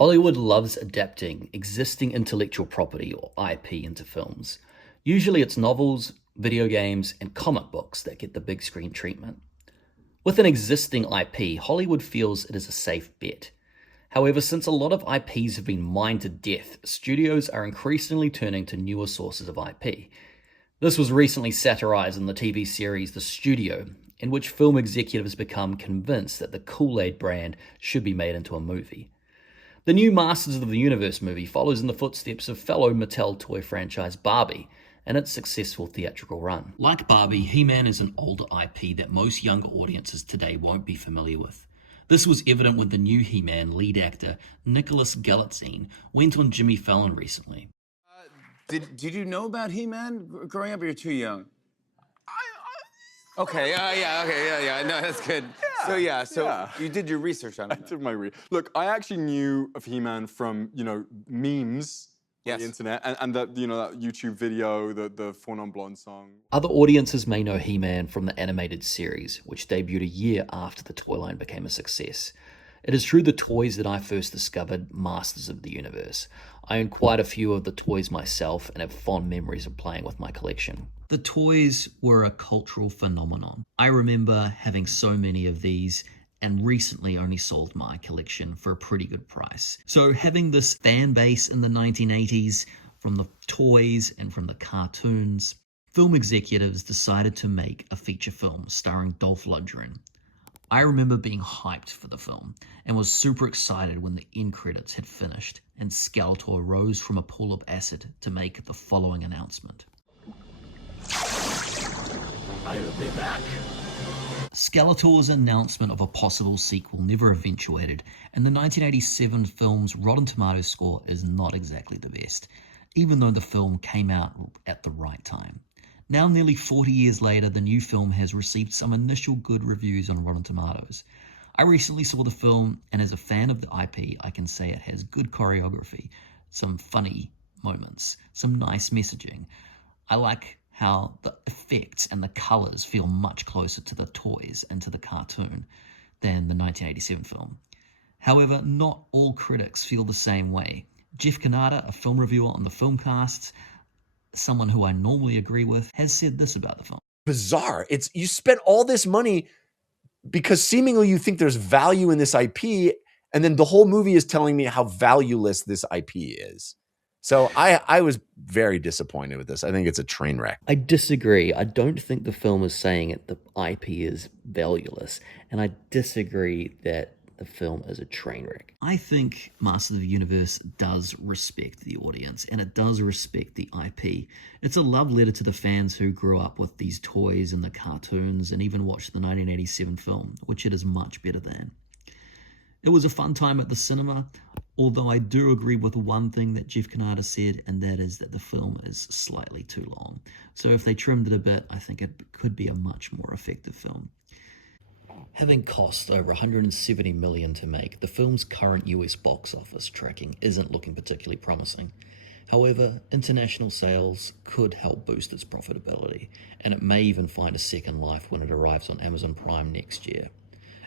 Hollywood loves adapting existing intellectual property or IP into films. Usually it's novels, video games, and comic books that get the big screen treatment. With an existing IP, Hollywood feels it is a safe bet. However, since a lot of IPs have been mined to death, studios are increasingly turning to newer sources of IP. This was recently satirized in the TV series The Studio, in which film executives become convinced that the Kool-Aid brand should be made into a movie. The new Masters of the Universe movie follows in the footsteps of fellow Mattel toy franchise Barbie and its successful theatrical run. Like Barbie, He-Man is an older IP that most younger audiences today won't be familiar with. This was evident when the new He-Man lead actor Nicholas Galitzine went on Jimmy Fallon recently. Did you know about He-Man growing up, or you're too young? Okay, yeah. No, that's good. So you did your research on it. I did my Look, I actually knew of He-Man from, memes on the internet, and that, that YouTube video, the Four Non Blonde song. Other audiences may know He-Man from the animated series, which debuted a year after the toy line became a success. It is through the toys that I first discovered Masters of the Universe. I own quite a few of the toys myself and have fond memories of playing with my collection. The toys were a cultural phenomenon. I remember having so many of these and recently only sold my collection for a pretty good price. So having this fan base in the 1980s from the toys and from the cartoons, film executives decided to make a feature film starring Dolph Lundgren. I remember being hyped for the film and was super excited when the end credits had finished and Skeletor rose from a pool of acid to make the following announcement. I'll be back. Skeletor's announcement of a possible sequel never eventuated, and the 1987 film's Rotten Tomatoes score is not exactly the best, even though the film came out at the right time. Now, nearly 40 years later, the new film has received some initial good reviews on Rotten Tomatoes. I recently saw the film, and as a fan of the IP, I can say it has good choreography, some funny moments, some nice messaging. I like how the effects and the colors feel much closer to the toys and to the cartoon than the 1987 film. However, not all critics feel the same way. Jeff Kanata, a film reviewer on the Filmcast, someone who I normally agree with, has said this about the film. Bizarre. You spent all this money because seemingly you think there's value in this IP, and then the whole movie is telling me how valueless this IP is. So I was very disappointed with this. I think it's a train wreck. I disagree. I don't think the film is saying the IP is valueless, and I disagree that the film is a train wreck. I think Masters of the Universe does respect the audience, and it does respect the IP. It's a love letter to the fans who grew up with these toys and the cartoons and even watched the 1987 film, which it is much better than. It was a fun time at the cinema, although I do agree with one thing that Jeff Kanata said, and that is that the film is slightly too long. So if they trimmed it a bit, I think it could be a much more effective film. Having cost over $170 million to make, the film's current US box office tracking isn't looking particularly promising. However, international sales could help boost its profitability, and it may even find a second life when it arrives on Amazon Prime next year.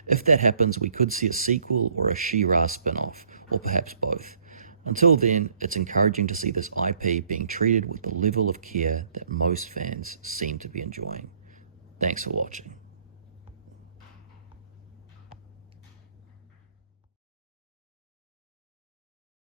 If that happens, we could see a sequel or a She-Ra spin-off, or perhaps both. Until then, it's encouraging to see this IP being treated with the level of care that most fans seem to be enjoying. Thanks for watching.